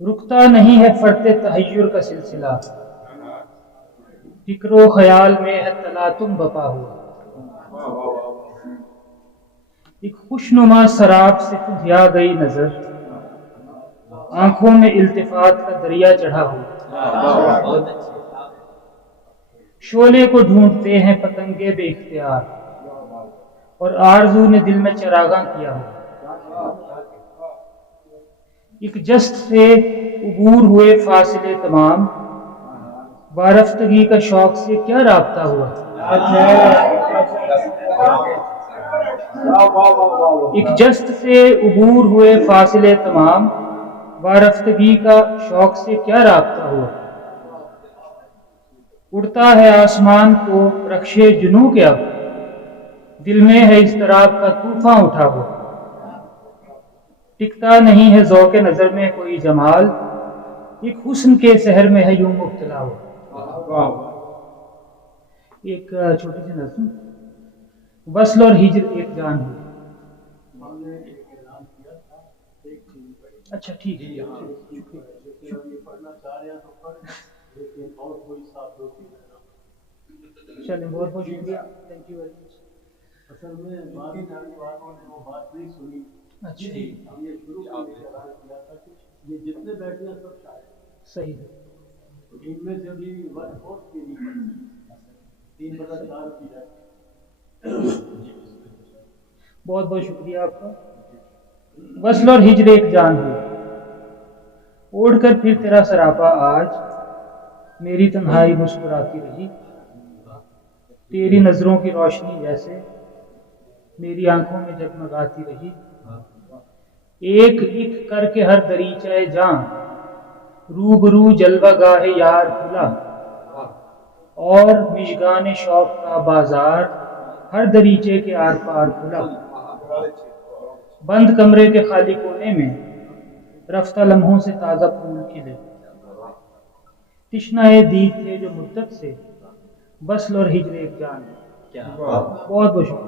رکتا نہیں ہے فرط تحیر کا سلسلہ، فکر و خیال میں ہے تلاطم بپا ہوا۔ ایک خوشنما سراب سے دھیا گئی نظر، آنکھوں میں التفات کا دریا چڑھا ہوا۔ شعلے کو ڈھونڈتے ہیں پتنگے بے اختیار، اور آرزو نے دل میں چراغاں کیا ہوا۔ ایک جست سے عبور ہوئے فاصلے تمام، وارفتگی کا شوق سے کیا رابطہ ہوا۔ ایک جست سے عبور ہوئے فاصلے تمام، وارفتگی کا شوق سے کیا رابطہ ہوا۔ اڑتا ہے آسمان کو رخش جنوں کے اب، دل میں ہے اضطراب کا طوفان اٹھا ہوا۔ ٹکتا نہیں ہے ذوق نظر میں کوئی جمال، ایک حسن کے سحر میں ہے یوں مبتلا ہوا۔ ایک چھوٹی سی نظم، وصل اور ہجر ایک جان ہوئی۔ اچھا ٹھیک ہے، چلیں بہت بہت شکریہ، تھینک یو ویری مچ۔ اصل میں بات نہیں سنی، اچھا ہم یہ شروع کیا تھا کہ یہ جتنے بیٹھے ہیں سب شاعر صحیح ہے، ان میں سے بھی بہت کی 3/4 کی ہے۔ بہت بہت شکریہ آپ کا۔ وصل اور ہجر ایک جان ہوئی، اوڑھ کر پھر تیرا سراپا آج، میری تنہائی مسکراتی رہی۔ تیری نظروں کی روشنی جیسے میری آنکھوں میں جگمگاتی رہی۔ ایک ایک کر کے ہر دریچہ جان، روبرو جلوہ گاہ یار کھلا، اور مژگان شوق کا بازار ہر دریچے کے آر پار کھلا۔ بند کمرے کے خالی کونے میں رفتہ لمحوں سے تازہ پھول کھلے، تشنہ دید تھے جو مدت سے، وصل اور ہجر ایک جان۔ بہت بہت شکریہ۔